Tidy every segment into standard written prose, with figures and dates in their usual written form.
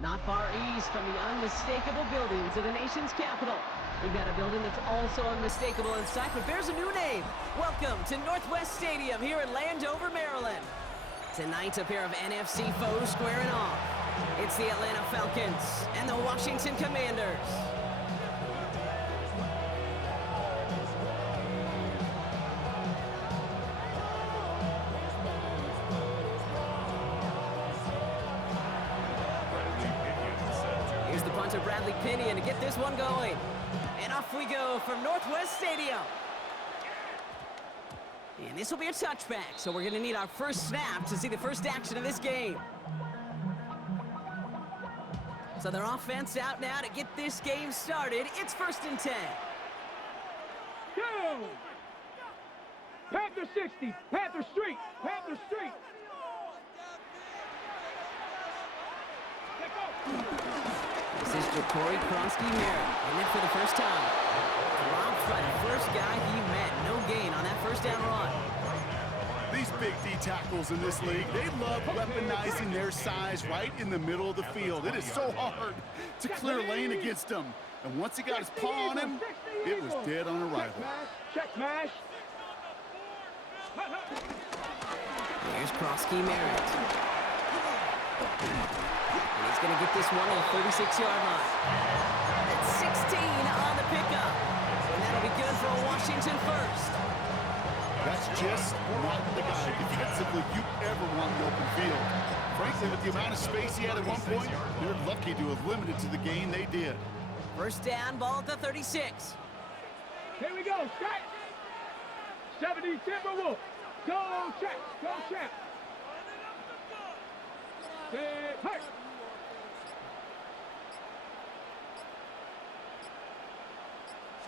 Not far east from the unmistakable buildings of the nation's capital. We've got a building that's also unmistakable in sight, but bears a new name. Welcome to Northwest Stadium here in Landover, Maryland. Tonight, a pair of NFC foes squaring off. It's the Atlanta Falcons and the Washington Commanders. Here's the punter, Bradley Pinion, to get this one going. And off we go from Northwest Stadium. And this will be a touchback, so we're going to need our first snap to see the first action of this game. So their offense out now to get this game started. It's 1st and 10. Go! Panther 60, Panther Street, Panther Street. This is Jacory Kronsky-Merritt, in it for the first time. Dropped by the first guy he met. No gain on that first down run. These big D tackles in this league, they love weaponizing their size right in the middle of the field. It is so hard to clear lane against them. And once he got his paw on him, it was dead on arrival. Check mash. Here's Kronsky-Merritt. And he's going to get this one on the 36-yard line. That's 16 on the pickup. And that'll be good for a Washington first. That's just not the guy defensively you ever want in the open field. Frankly, with the amount of space he had at one point, they're lucky to have limited to the gain they did. First down, ball at the 36. Here we go, strike. 70 Timberwolves. Go, check, go, check. Hey.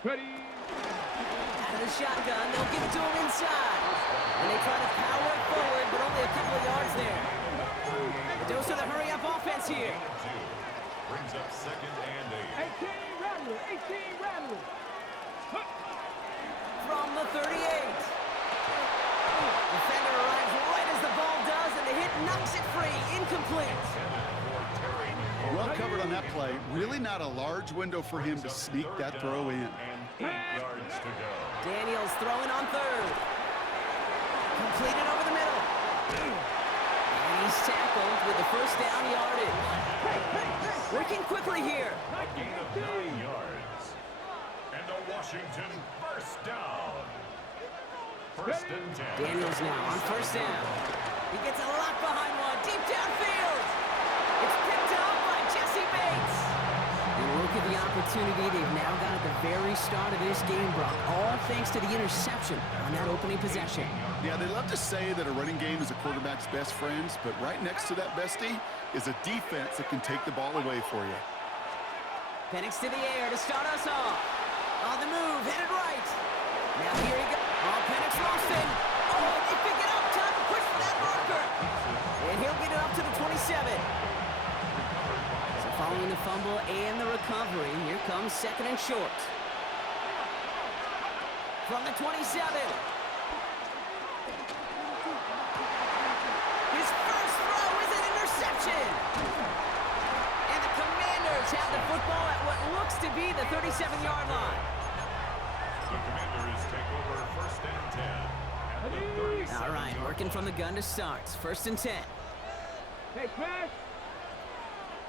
Ready. Out of the shotgun, they'll give it to him inside. And they try to power it forward, but only a couple of yards there. The dose of the hurry-up offense here. Brings up 2nd and 8. 18 Rattler, 18 Rattler. From the 38. Defender arrives right as the ball does, and the hit knocks it free. Incomplete. Well covered on that play. Really not a large window for him to sneak that throw in. 8 yards to go. Daniels throwing on 3rd. Completed over the middle. And he's tackled with the first down yardage. Working quickly here. Gain of 9 yards. And the Washington first down. 1st and 10. Daniels now on 1st down. He gets a lock behind one. Deep downfield. It's picked up by Jesse Bates. And look at the opportunity they've now got at the very start of this game, Brock. All thanks to the interception on that opening possession. Yeah, they love to say that a running game is a quarterback's best friends, but right next to that bestie is a defense that can take the ball away for you. Penix to the air to start us off. On the move, headed right. Now here he goes. Oh, Penix lost it. Oh, they pick it up. Time to push for that marker. And he'll get it up to the 27. So following the fumble and the recovery, here comes 2nd and short. From the 27. His first throw is an interception. And the Commanders have the football at what looks to be the 37-yard line. The Commanders take over 1st and 10 at the 37. All right, working from the gun to start. 1st and 10. Hey, smash.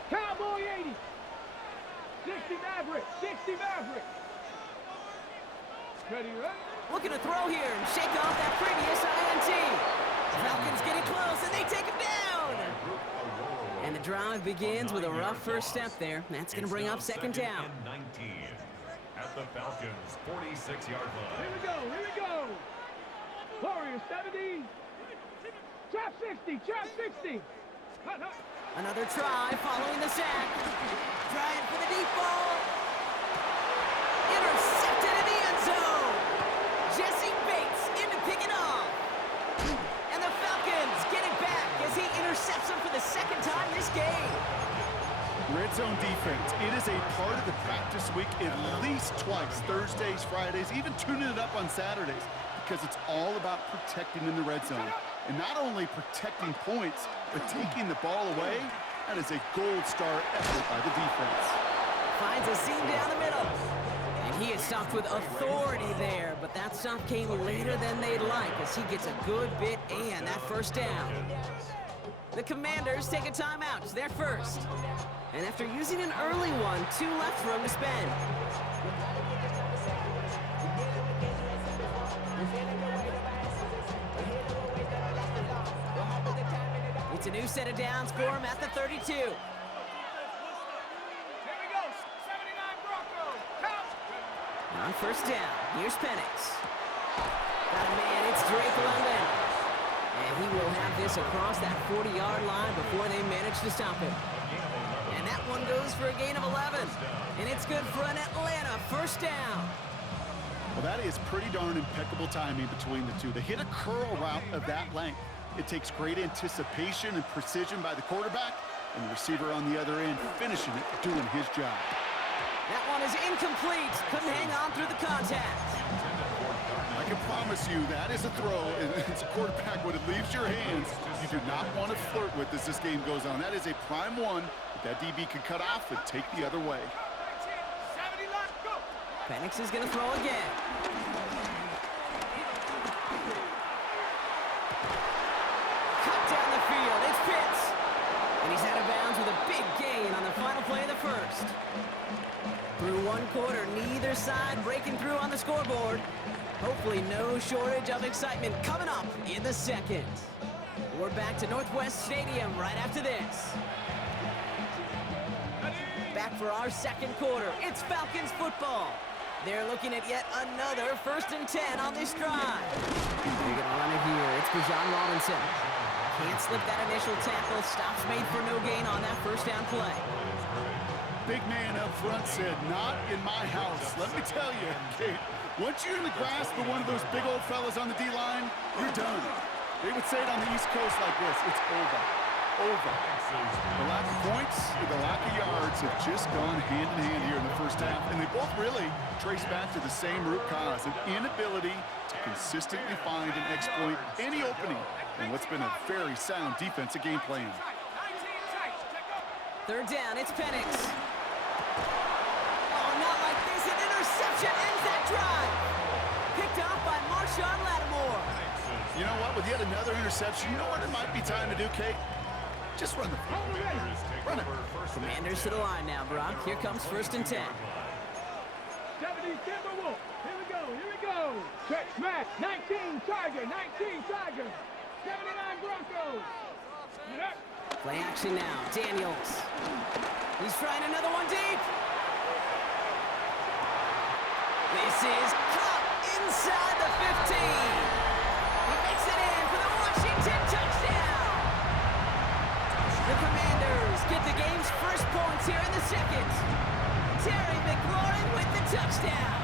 Cowboy 80. 60 Maverick, 60 Maverick. Ready, right? Looking to throw here and shake off that previous INT. Falcons getting close, and they take him down. And the drive begins with a rough first step there. That's going to bring up 2nd down. 19 at the Falcons 46-yard line. Here we go. Warriors 70. Trap 60, trap 60. Another try following the sack. Trying for the deep ball. Intercepted in the end zone. Jesse Bates in to pick it off. And the Falcons get it back as he intercepts him for the 2nd time this game. Red zone defense, it is a part of the practice week at least twice, Thursdays, Fridays, even tuning it up on Saturdays, because it's all about protecting in the red zone. And not only protecting points, but taking the ball away That is a gold star effort by the defense. Finds a seam down the middle. And he is stopped with authority there, but that stop came later than they'd like as he gets a good bit and that first down. The Commanders take a timeout. They're first. And after using an early one, 2 left for him to spend. It's a new set of downs for him at the 32. Here we go. 79 Broncos. Count. On first down, here's Penix. Got a man, it's Drake London. And he will have this across that 40-yard line before they manage to stop him. And that one goes for a gain of 11. And it's good for an Atlanta first down. Well, that is pretty darn impeccable timing between the two. They hit a curl route of that length. It takes great anticipation and precision by the quarterback, and the receiver on the other end finishing it, doing his job. That one is incomplete. Couldn't hang on through the contact. I can promise you that is a throw, and it's a quarterback when it leaves your hands you do not want to flirt with as this game goes on. That is a prime one that DB can cut off and take the other way. 70 left. Go. Penix is going to throw again. Down the field, it's Pitts. And he's out of bounds with a big gain on the final play of the first. Through one quarter, neither side breaking through on the scoreboard. Hopefully no shortage of excitement coming up in the second. We're back to Northwest Stadium right after this. Back for our second quarter, it's Falcons football. They're looking at yet another 1st and 10 on this drive. They're going to run it here. It's Bijan Robinson. Can't slip that initial tackle. Stops made for no gain on that first down play. Big man up front said, not in my house. Let me tell you, Kate, once you're in the grasp of one of those big old fellas on the D-line, you're done. They would say it on the East Coast like this, it's over. Over. The lack of points and the lack of yards have just gone hand in hand here in the first half, and they both really trace back to the same root cause, an inability to consistently find and exploit any opening in what's been a very sound defensive game plan. 3rd down, it's Penix. Oh, not like this. An interception ends that drive. Picked off by Marshawn Lattimore. You know what? With yet another interception, you know what it might be time to do, Kate? Just run the run it. Commanders to the line now, Brock. Here comes 1st and 10. 70 Timberwolves. Here we go. Here we go. Check smash. 19 Tiger. 19 Tiger. 79 Broncos. Play action now. Daniels. He's trying another one deep. This is caught inside the 15. He makes it in for the Washington touchdown. The Commanders get the game's first points here in the second. Terry McLaurin with the touchdown.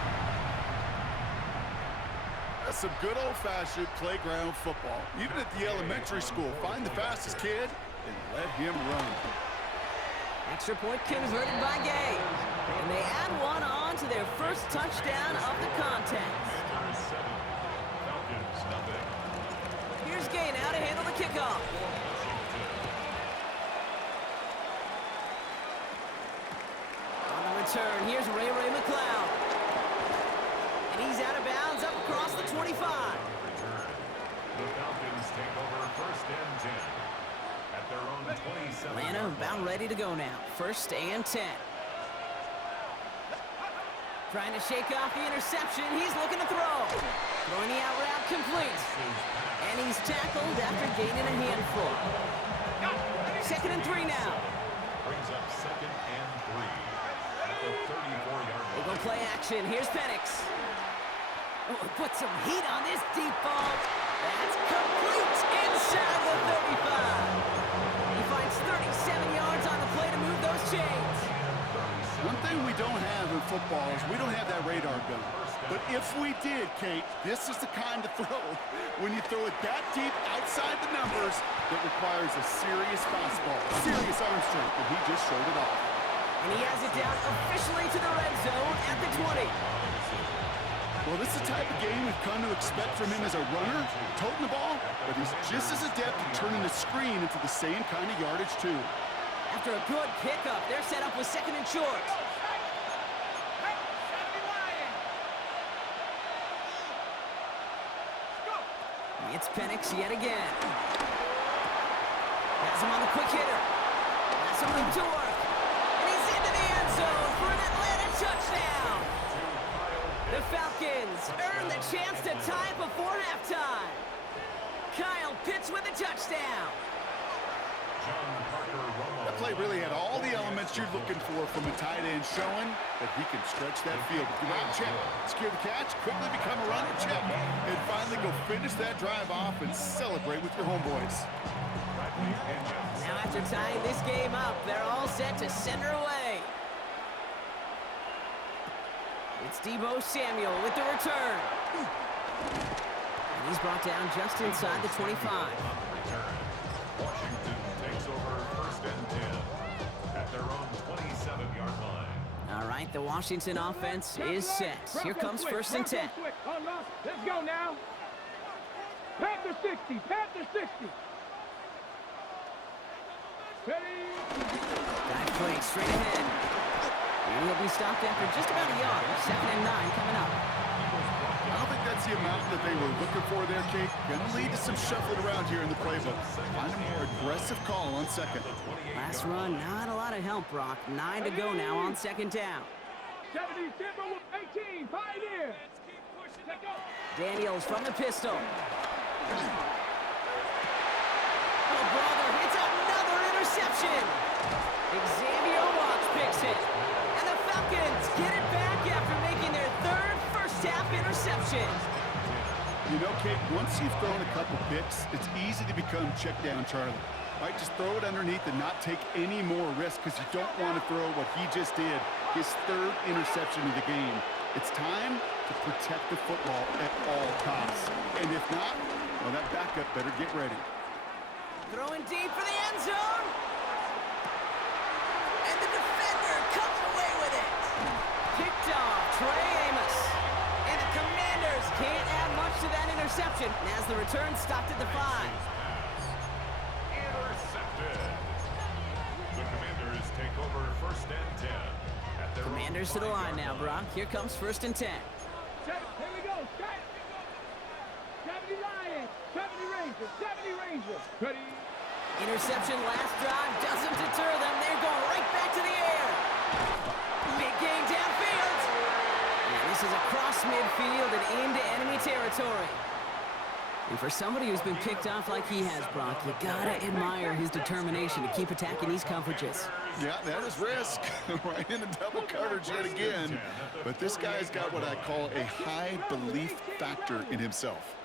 That's some good old-fashioned playground football. Even at the elementary school, find the fastest kid and let him run. Extra point converted by Gay. And they add one on to their first touchdown of the contest. Here's Gay now to handle the kickoff. On the return, here's Ray McLeod. And he's out of bounds up across the 25. The Falcons take over 1st and 10 at their own 27. Atlanta about ready to go now. 1st and 10. Trying to shake off the interception. He's looking to throw. Throwing the out route complete. And he's tackled after gaining a handful. 2nd and 3 now. Brings up 2nd and 3 at the 34-yard line. They go play action. Here's Penix. Oh, put some heat on this deep ball. That's complete inside the 35. He finds 37 yards on the play to move those chains. One thing we don't have in football is we don't have that radar gun. But if we did, Kate, this is the kind of throw, when you throw it that deep outside the numbers, that requires a serious fastball, serious arm strength, and he just showed it off. And he has it down officially to the red zone at the 20. Well, this is the type of game we've come to expect from him as a runner, toting the ball, but he's just as adept at turning the screen into the same kind of yardage, too. After a good pickup, they're set up with second and short. It's Penix yet again. Has him on the quick hitter. Has him to work. And he's into the end zone for an Atlanta touchdown. The Falcons earn the chance to tie before halftime. Kyle Pitts with a touchdown. That play really had all the elements you're looking for from a tight end, showing that he can stretch that field. Great check, secure the catch, quickly become a runner, check, and finally go finish that drive off and celebrate with your homeboys. Now after tying this game up, they're all set to send her away. It's Deebo Samuel with the return. And he's brought down just inside the 25. Washington takes over first and 10 at their own 27-yard line. All right, the Washington offense is set. Here comes first and 10. Let's go now. Panther 60, Panther 60. Back play straight ahead. And he'll be stopped after just about a yard. 2nd and 9 coming up. I don't think that's the amount that they were looking for there, Kate. Going to lead to some shuffling around here in the playbook. Find a more aggressive call on second. Last run, not a lot of help, Brock. 9 to go now on second down. 70, 18, Pioneer. Daniels from the pistol. Oh, brother, it's another interception. Xavier Watts picks it. And the Falcons get it back after making their third first-half interception. You know, Kate, once you've thrown a couple picks, it's easy to become check down Charlie. Right, just throw it underneath and not take any more risk because you don't want to throw what he just did, his third interception of the game. It's time to protect the football at all costs. And if not, well, that backup better get ready. Throwing deep for the end zone. And the defender comes away with it. Picked off Trey Amos. And the Commanders can't add much to that interception as the return stopped at the 5. Intercepted. The Commanders take over first and 10 at their Commanders to the line now, Brock. Here comes first and 10. Here we go. 70 Lions, 70 Rangers, 70 Rangers. Ready? Interception last drive doesn't deter them. They're going right back to the air. Big game downfield. And this is across midfield and into enemy territory. And for somebody who's been picked off like he has, Brock, you gotta admire his determination to keep attacking these coverages. Yeah, that is risk. Right into double coverage yet again. But this guy's got what I call a high belief factor in himself.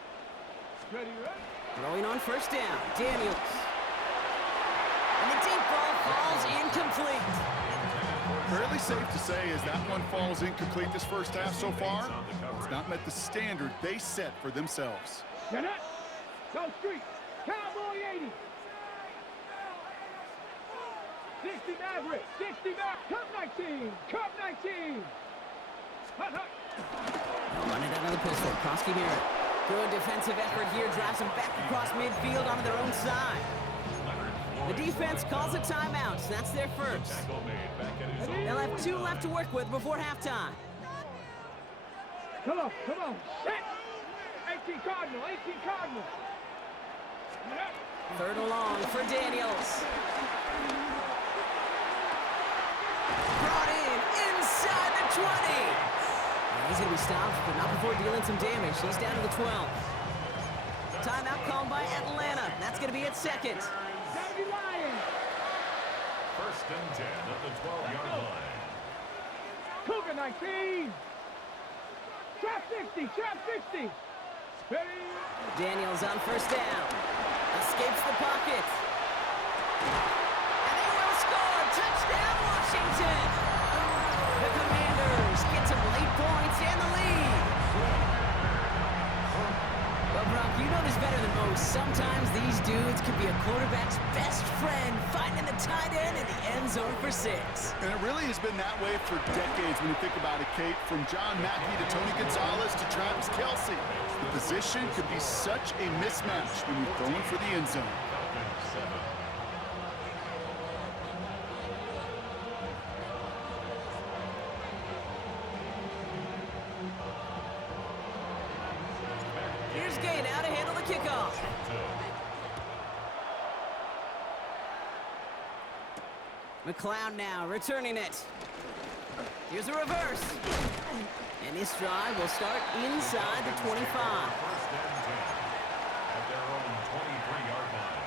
Ready, ready? Throwing on first down, Daniels. And the deep ball falls incomplete. Fairly safe to say as that one falls incomplete this first half so far, it's not met the standard they set for themselves. Get up. Go street. Cowboy 80. 60 Maverick. 60 Maverick. Cup 19. Cup 19. Hut, hut. Run it out of the pistol. Krosky Merritt. Good defensive effort here. Drives them back across midfield onto their own side. The defense calls a timeout. That's their first. They'll have 2 left to work with before halftime. Come on. Come on. Set. 18 Cardinal. 18 Cardinal. Get up. 3rd and long for Daniels. Brought in inside the 20. And he's going to be stopped, but not before dealing some damage. He's down to the 12. Timeout called by Atlanta. That's going to be at second. 70 Lions. First and 10 at the 12-yard line. Cougar 19. Trap 60. Trap 60. Ready? Daniels on first down. Escapes the pocket. And they will score. Touchdown, Washington. The Commanders get some late points and the lead. Well, Brock, you know this better than most. Sometimes these dudes can be a quarterback's best friend, finding the tight end in the end zone for 6. And it really has been that way for decades when you think about it, Kate. From John Mackey to Tony Gonzalez to Travis Kelce. The position could be such a mismatch when you're throwing for the end zone. McLeod now returning it. Here's a reverse. And this drive will start inside the 25. First and 10 at their own 23-yard line.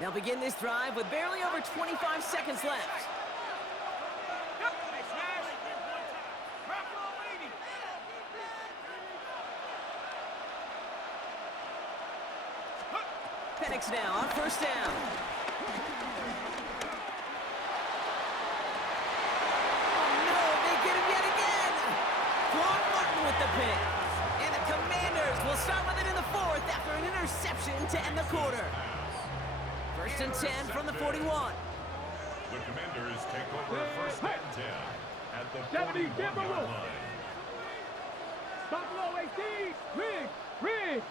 They'll begin this drive with barely over 25 seconds left. Penix now on first down. Oh no, they get him yet again. Quan Martin with the pick. And the Commanders will start with it in the fourth after an interception to end the quarter. First and 10 from the 41. The Commanders take over first and 10 at the 71-yard 41-yard line. Buffalo 18. Rig.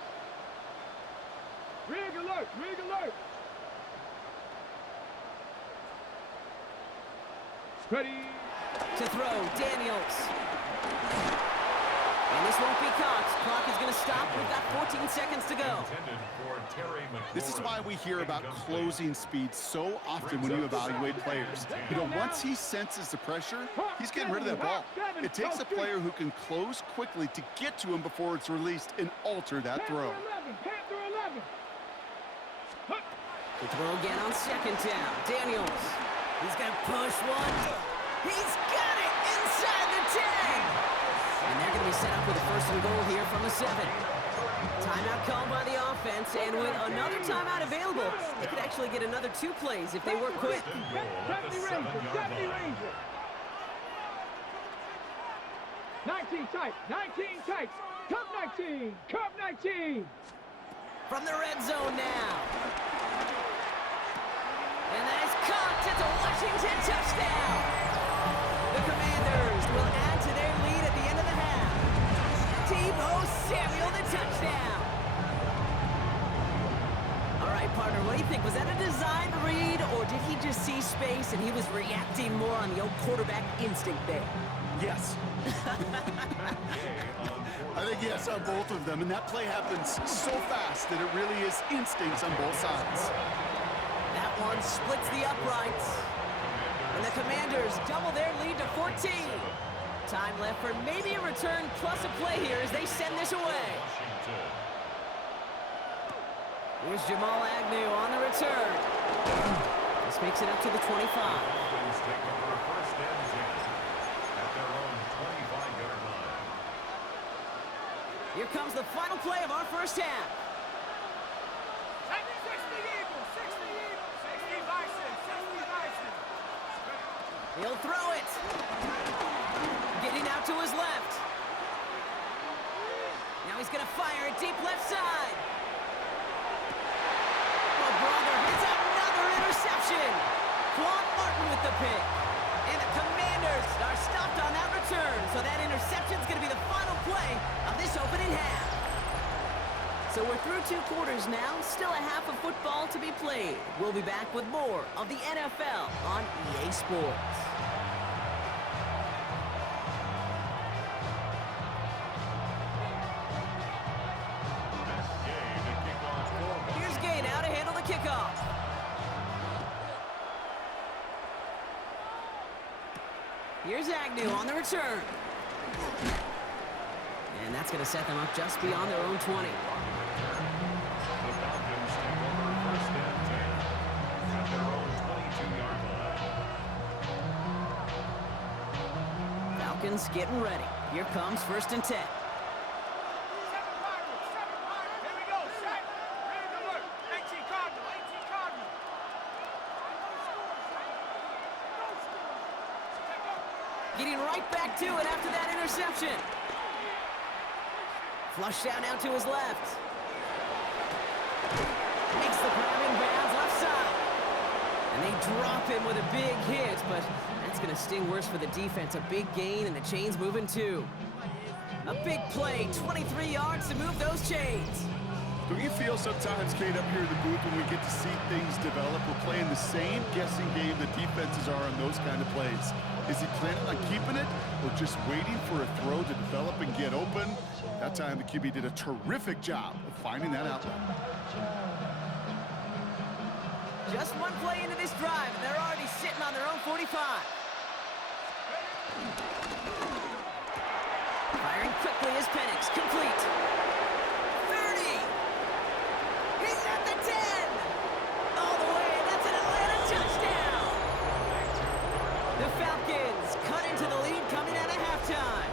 Rig alert. Ready. To throw, Daniels. And this won't be caught. Clock is going to stop. We've got 14 seconds to go. Intended for Terry McLaurin. This is why we hear about closing speed so often when you evaluate players. You know, once he senses the pressure, he's getting rid of that ball. It takes a player who can close quickly to get to him before it's released and alter that throw. Panther 11. The throw again on second down. Daniels. He's going to push one. He's got it inside the 10. And they're going to be set up with a first and goal here from the 7. Timeout called by the offense, and with another timeout available, they could actually get another 2 plays if they work quick. Deputy Ranger. 19 tight. Cup 19. From the red zone now. And that is caught. It's a Washington touchdown. The Commanders will add to their lead at the end of the half. Deebo Samuel, the touchdown. All right, partner, what do you think? Was that a design read, or did he just see space and he was reacting more on the old quarterback instinct there? Yes. I think yes on both of them, and that play happens so fast that it really is instincts on both sides. That one splits the uprights. And the Commanders double their lead to 14. Time left for maybe a return plus a play here as they send this away. Here's Jamal Agnew on the return. This makes it up to the 25. Take over first and 10 at their own 25-yard line. Here comes the final play of our first half. 60 Bison. He'll throw it. Getting out to his left. Now he's going to fire it deep left side. Oh, brother, it's another interception. Quan Martin with the pick. And the Commanders are stopped on that return. So that interception's going to be the final play of this opening half. So we're through 2 quarters now. Still a half of football to be played. We'll be back with more of the NFL on EA Sports. Here's Gay now to handle the kickoff. Here's Agnew on the return. And that's going to set them up just beyond their own 20. The Falcons take over first and 10 at their own 22-yard line. Falcons getting ready. Here comes first and 10. 7 Here we go. Set. Ready to work. 18 Cardinal. Getting right back to it after that interception. Flush down now to his left. Makes the grab in bounds left side. And they drop him with a big hit, but that's going to sting worse for the defense. A big gain, and the chains moving too. A big play, 23 yards to move those chains. Don't you feel sometimes, Kate, up here in the booth when we get to see things develop? We're playing the same guessing game the defenses are on those kind of plays. Is he planning on keeping it or just waiting for a throw to develop and get open? That time the QB did a terrific job of finding that outlet. Just one play into this drive, and they're already sitting on their own 45. Firing quickly is Penix. Complete. 30. He's at the 10. All the way. That's an Atlanta touchdown. The Falcons cut into the lead coming out of halftime.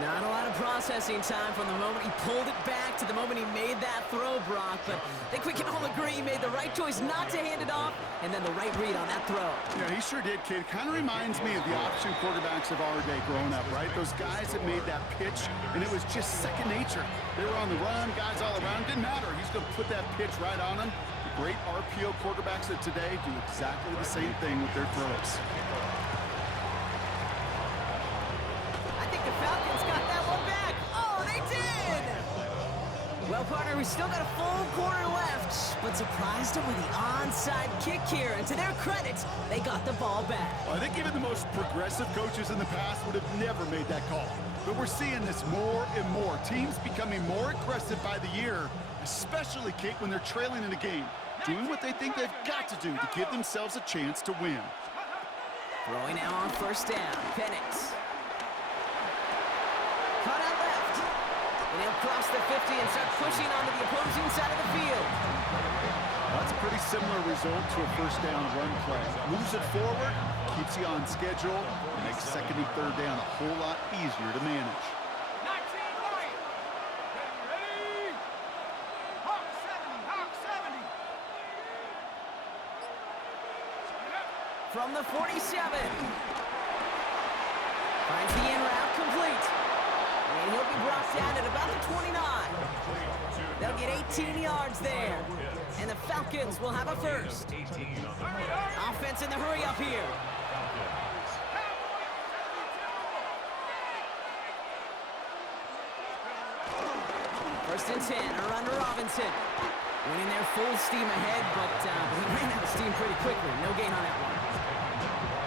Not a lot of processing time from the moment he pulled it back to the moment he made that throw, Brock. But I think we can all agree he made the right choice not to hand it off, and then the right read on that throw. Yeah, he sure did, kid. Kind of reminds me of the option quarterbacks of our day growing up, right? Those guys that made that pitch, and it was just second nature. They were on the run, guys all around. Didn't matter. He's going to put that pitch right on him. The great RPO quarterbacks of today do exactly the same thing with their throws. The Falcons got that one back. Oh, they did! Well, partner, we still got a full quarter left, but surprised them with the onside kick here. And to their credit, they got the ball back. Well, I think even the most progressive coaches in the past would have never made that call. But we're seeing this more and more. Teams becoming more aggressive by the year, especially, Kate, when they're trailing in a game. Doing what they think they've got to do to give themselves a chance to win. Throwing now on first down. Penix. Cut out left. And he'll cross the 50 and start pushing onto the opposing side of the field. That's a pretty similar result to a first down run play. Moves it forward, keeps you on schedule, and makes second and third down a whole lot easier to manage. 19 right. Ready? Hawk 70, Hawk 70. From the 47. Finds the in route complete. And he'll be brought down at about the 29. They'll get 18 yards there. And the Falcons will have a first. Offense in the hurry up here. First and 10, a run to Robinson. Winning there full steam ahead, but he ran out of steam pretty quickly. No gain on that one.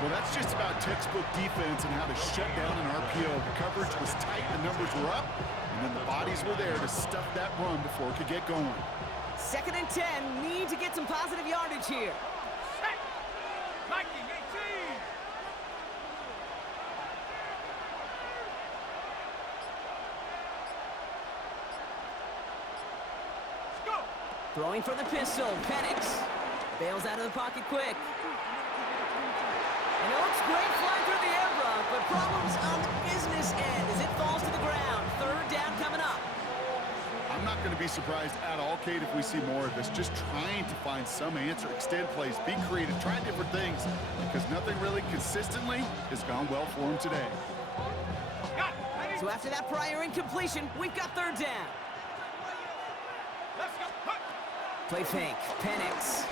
Well, that's just about textbook defense and how to shut down an RPO. The coverage was tight, the numbers were up, and then the bodies were there to stuff that run before it could get going. Second and 10, need to get some positive yardage here. Set. Viking 18. Go. Throwing from the pistol, Penix. Bails out of the pocket quick. And it looks great flying through the air, Brock, but problems on the business end as it falls to the ground. Third down coming up. I'm not going to be surprised at all, Kate, if we see more of this. Just trying to find some answer, extend plays, be creative, try different things, because nothing really consistently has gone well for him today. So after that prior incompletion, we've got third down. Let's go. Play fake, Penix.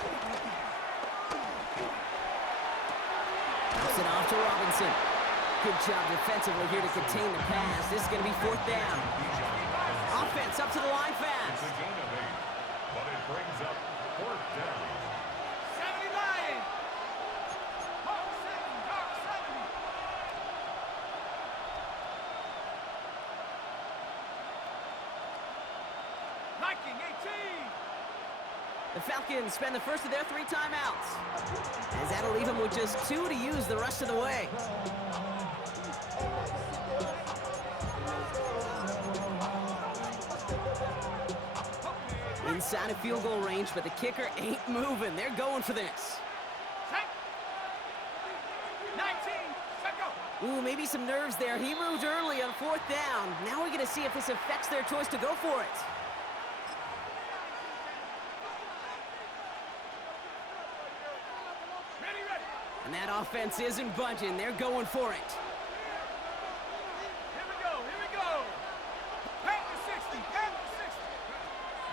Bounce it off to Robinson. Good job defensively here to contain the pass. This is going to be fourth down. Offense up to the line fast. It's a gain of 8, but it brings up fourth down. 79. Hawk 70, Hawk 70. Viking 18. The Falcons spend the first of their 3 timeouts, as that'll leave them with just 2 to use the rest of the way. Inside of field goal range, but the kicker ain't moving. They're going for this. Set. 19. Set go. Ooh, maybe some nerves there. He moved early on fourth down. Now we're going to see if this affects their choice to go for it. And that offense isn't budging. They're going for it. Here we go. Here we go. Back to 60. Back to 60.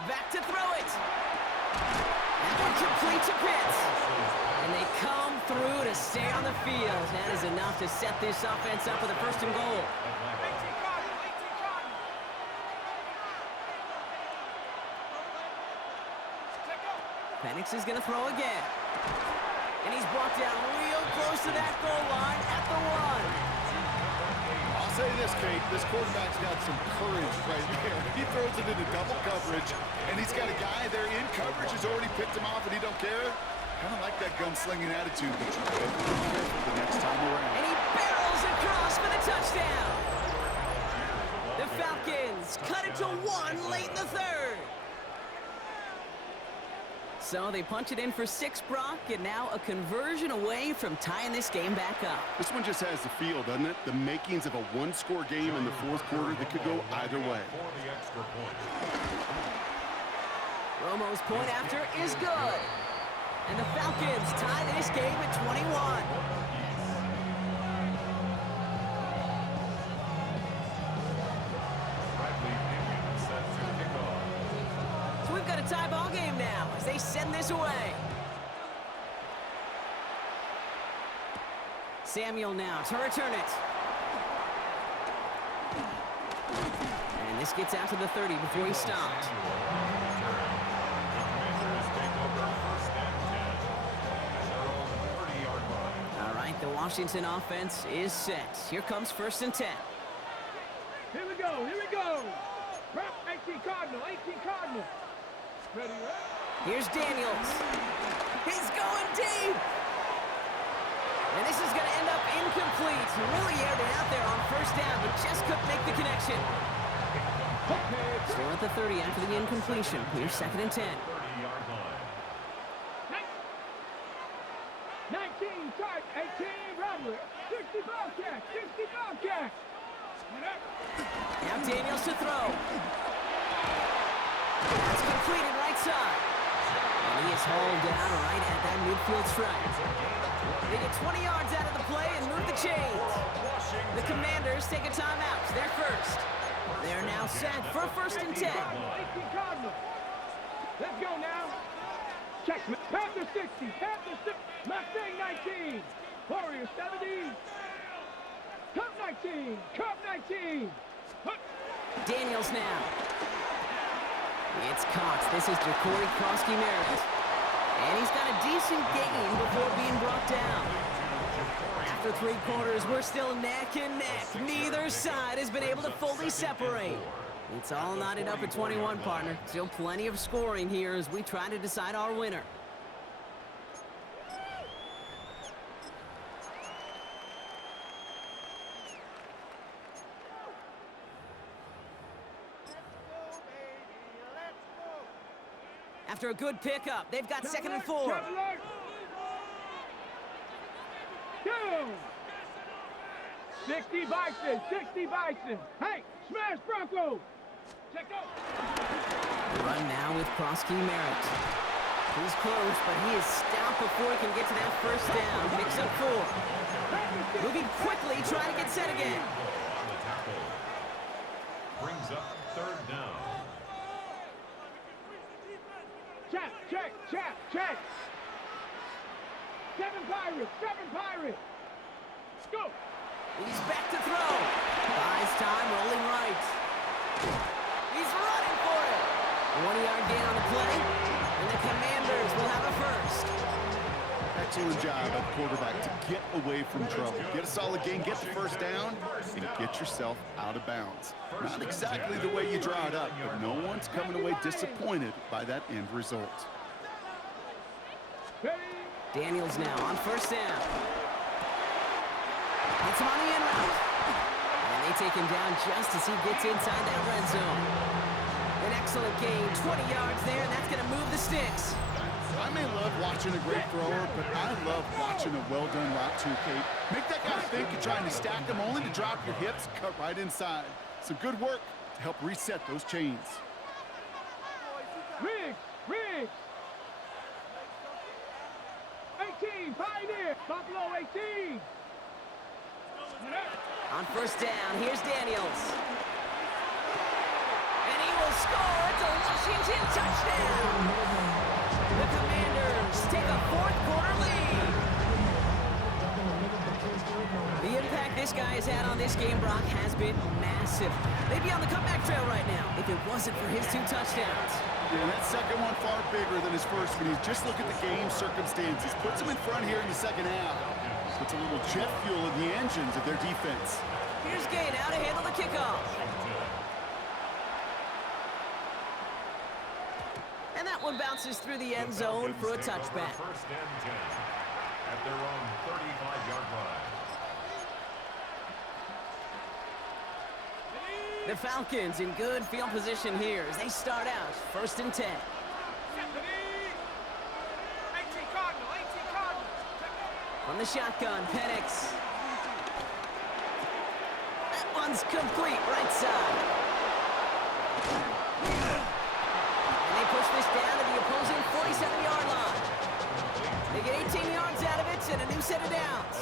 Back to throw it. That one complete to Pitts. And they come through to stay on the field. That is enough to set this offense up for the first and goal. 18 Cardinal. 18 Cardinal. Check go. Penix is going to throw again. And he's brought down real close to that goal line at the 1. say this, Kate, this quarterback's got some courage right there. He throws it into double coverage, and he's got a guy there in coverage who's already picked him off, and he don't care. Kind of like that gunslinging attitude, but you better be careful the next time around. And he barrels across for the touchdown. The Falcons cut it to 1 late in the third. So they punch it in for 6, Brock, and now a conversion away from tying this game back up. This one just has the feel, doesn't it? The makings of a one-score game in the fourth quarter that could go either way. Romo's point after is good. And the Falcons tie this game at 21. So we've got a tie ball game now as they send this away. Samuel now to return it. And this gets out to the 30 before he stopped. All right, the Washington offense is set. Here comes 1st and 10. Here we go, here we go. Prep 18 Cardinal, 18 Cardinal. Ready, right? Here's Daniels. He's going deep. And this is going to end up incomplete. He really aired it out there on 1st down, but just couldn't make the connection. Still at the 30 after the incompletion. Here's 2nd and 10. 19, charge, 18, Robert, 60 ball catch, 60 ball catch. Now Daniels to throw. That's completed right side. And he is hauled down right at that midfield stripe. They get 20 yards out of the play and move the chains. The Commanders take a timeout. They're first. They're now set for 1st and 10. 18 Cardinal. Let's go now. Check. Panther 60. Panther 60. Mustang 19. Warrior 70. Cup 19. Cup 19. Daniels now. It's Cox. This is Ja'Cory Krosky-Merritt. And he's got a decent gain before being brought down. After 3 quarters, we're still neck and neck. Neither side has been able to fully separate. It's all knotted up at 21, partner. Still plenty of scoring here as we try to decide our winner. After a good pickup, they've got 2nd and 4. Go! 60 Bison, 60 Bison. Hey, smash Bronco. Check out. Run now with Krosky-Merritt. He's close, but he is stopped before he can get to that 1st down. Picks up 4. Moving quickly, trying to get set again. Brings up 3rd down. Check, check, check, check. 7 Pirates, 7 Pirates. Go. He's back to throw. Buys time, rolling right. He's running for it. 1-yard gain on the play, and the Commanders will have a 1st. Excellent job at the quarterback to get away from trouble. Get a solid gain, get the 1st down, and get yourself out of bounds. Not exactly the way you draw it up, but no one's coming away disappointed by that end result. Daniels now on 1st down. Hits him on the end route. And they take him down just as he gets inside that red zone. An excellent gain, 20 yards there, and that's going to move the sticks. I may love watching a great thrower, but I love watching a well-done route too, Kate. Make that guy think you're trying to stack them only to drop your hips, cut right inside. Some good work to help reset those chains. Riggs, Riggs. 18, Pioneer, Buffalo 18. On 1st down, here's Daniels. And he will score. It's a Washington touchdown. The Commanders take a 4th quarter lead. The impact this guy has had on this game, Brock, has been massive. They'd be on the comeback trail right now if it wasn't for his 2 touchdowns. Yeah, that second one far bigger than his first one. Just look at the game circumstances. Puts them in front here in the 2nd half. Puts a little jet fuel in the engines of their defense. Here's Gay now to handle the kickoff. And that one bounces through the end zone for a touchback. First and 10 at their own 35-yard line. The Falcons in good field position here as they start out first and 10. From the shotgun, Penix. That one's complete, right side. And they push this down to the opposing 47-yard line. They get 18 yards out of it and a new set of downs.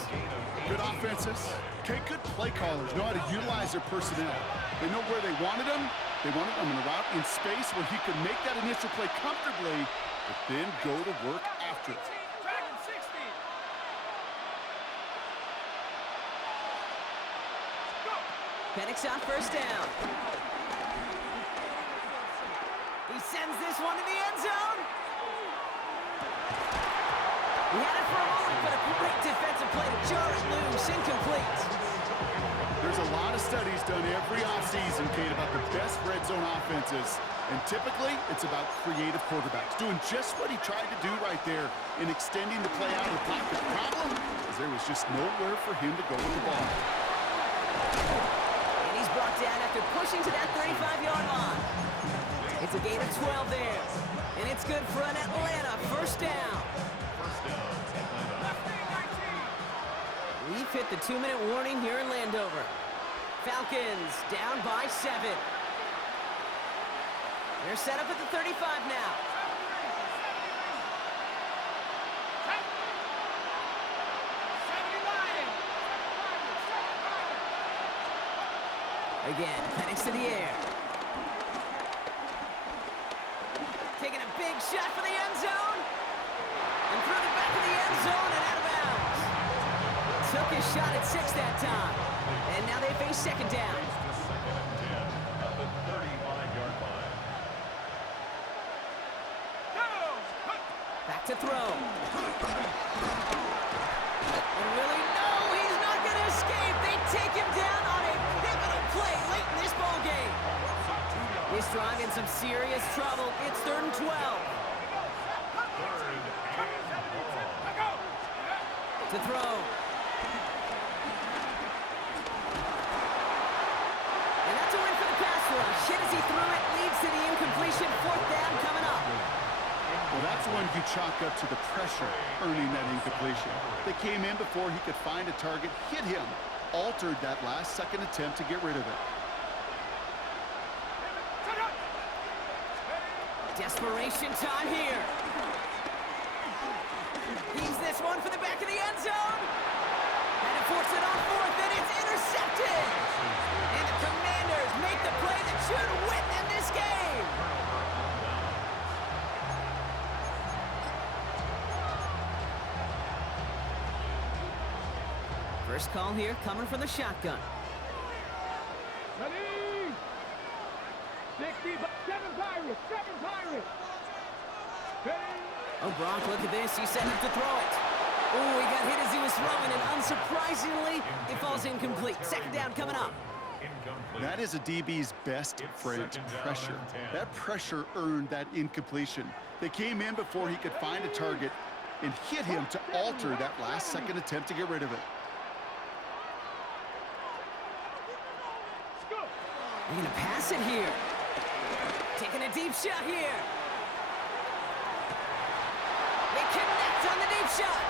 Good offenses. Okay, good play callers know how to utilize their personnel. They know where they wanted them. They wanted them in a route in space where he could make that initial play comfortably, but then go to work after it. Penix on first down. He sends this one to the end zone. He had it for a moment, but a great defensive play to jar it loose. Incomplete. There's a lot of studies done every offseason, Kate, about the best red zone offenses. And typically, it's about creative quarterbacks doing just what he tried to do right there in extending the play out of the pocket. The problem is there was just nowhere for him to go with the ball. Brought down after pushing to that 35-yard line. It's a gain of 12 there. And it's good for an Atlanta first down. We've hit the 2-minute warning here in Landover. Falcons down by 7. They're set up at the 35 now. Again, Penix to the air. Taking a big shot for the end zone. And through the back of the end zone and out of bounds. Took his shot at 6 that time. And now they face second down. Second and 10 at the 35-yard line. Back to throw. And really, no, he's not going to escape. They take him down on a pivotal play late in this ball game. This drive in some serious trouble. It's 3rd and 12. To throw. And that's a win for the pass rush. Hit as he threw it, leads to the incompletion. 4th down coming up. Well, that's one you chalk up to the pressure earning that incompletion. They came in before he could find a target, hit him, altered that last-second attempt to get rid of it. Desperation time here. He's this one for the back of the end zone. And it forces it on 4th, and it's intercepted. And the Commanders make the play that should win them this game. First call here coming from the shotgun. Ready? 60, 7 Pirates, 7 Pirates. Ready? Oh, Gronk, look at this. He's setting up to throw it. Oh, he got hit as he was throwing, and unsurprisingly, it falls incomplete. Second down coming up. That is a DB's best friend, pressure. That pressure earned that incompletion. They came in before he could find a target and hit him to alter that last-second attempt to get rid of it. They're going to pass it here. Taking a deep shot here. They connect on the deep shot.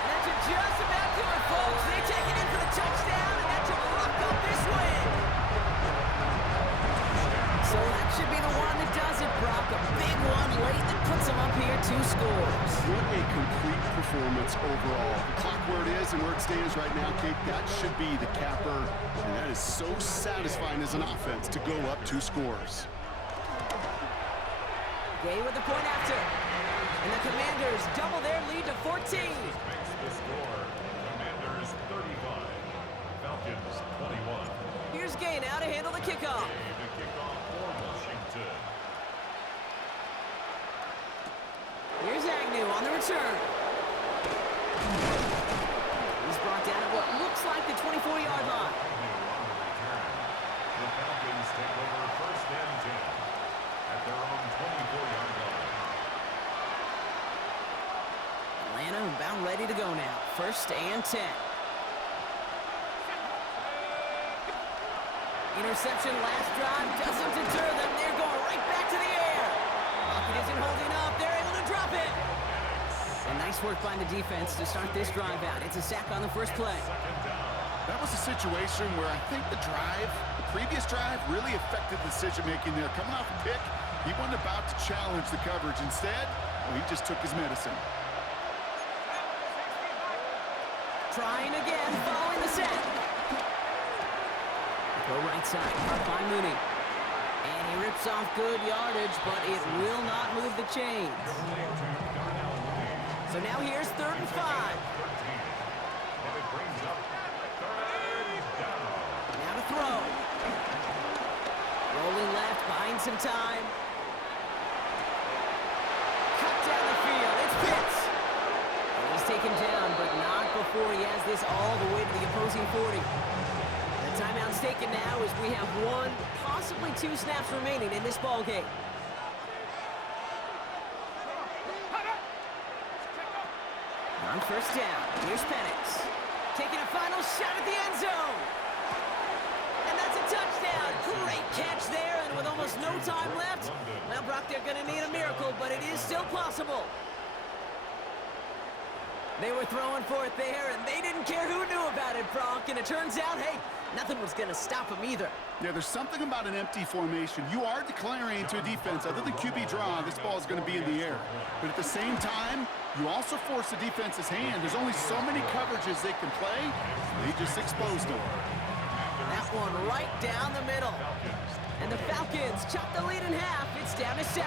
And that should just about do it, folks. They take it in for the touchdown, and that should lock up this win. So that should be the one that does it, Brock. A big one late that puts them up here 2 scores. What a complete performance overall. The clock where it is and where it stands right now, Kate, that should be the capper. And that is so satisfying as an offense to go up 2 scores. Gay with the point after. And the Commanders double their lead to 14. Makes the score. Commanders 35. Falcons 21. Here's Gay now to handle the kickoff. The kickoff for Washington. Here's Agnew on the return. He's brought down looks like the 24-yard line. The Falcons take over first and 10 at their own 24-yard line. Atlanta about ready to go now. First and 10. Interception last drive doesn't deter them. They're going right back to the air. Pocket isn't holding up. They're able to drop it. And nice work by the defense to start this drive out. It's a sack on the first play. That was a situation where I think the previous drive, really affected the decision-making there. Coming off a pick, he wasn't about to challenge the coverage. Instead, well, he just took his medicine. Trying again, following the sack. Go right side, caught by Mooney. And he rips off good yardage, but it will not move the chains. So now here's 3rd and 5. And it brings up 3rd down. Now to throw. Rolling left, buying some time. Cut down the field, it's Pitts. And he's taken down, but not before he has this all the way to the opposing 40. The timeout's taken now as we have 1, possibly 2 snaps remaining in this ball game. On first down, here's Penix. Taking a final shot at the end zone. And that's a touchdown. Great catch there, and with almost no time left. Well, Brock, they're going to need a miracle, but it is still possible. They were throwing for it there, and they didn't care who knew about it, Brock. And it turns out, hey, nothing was going to stop them either. Yeah, there's something about an empty formation. You are declaring to a defense, other than QB draw, this ball is going to be in the air. But at the same time, you also force the defense's hand. There's only so many coverages they can play. They just exposed them. That one right down the middle. And the Falcons chop the lead in half. It's down to 7.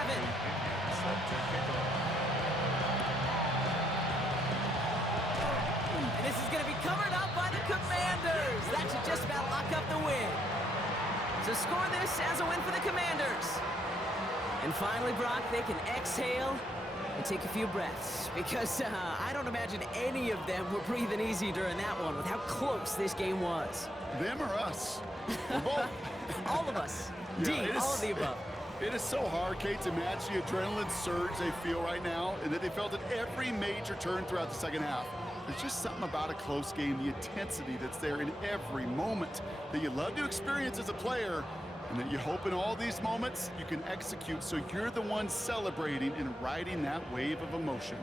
And this is going to be covered up by the Commanders. That should just about lock up the win. So score this as a win for the Commanders. And finally, Brock, they can exhale and take a few breaths, because I don't imagine any of them were breathing easy during that one with how close this game was. Them or us? We're both. All of us. Yeah, all of the above. It is so hard, Kate, to match the adrenaline surge they feel right now, and that they felt at every major turn throughout the second half. There's just something about a close game, the intensity that's there in every moment that you love to experience as a player, and that you hope in all these moments you can execute so you're the one celebrating and riding that wave of emotion.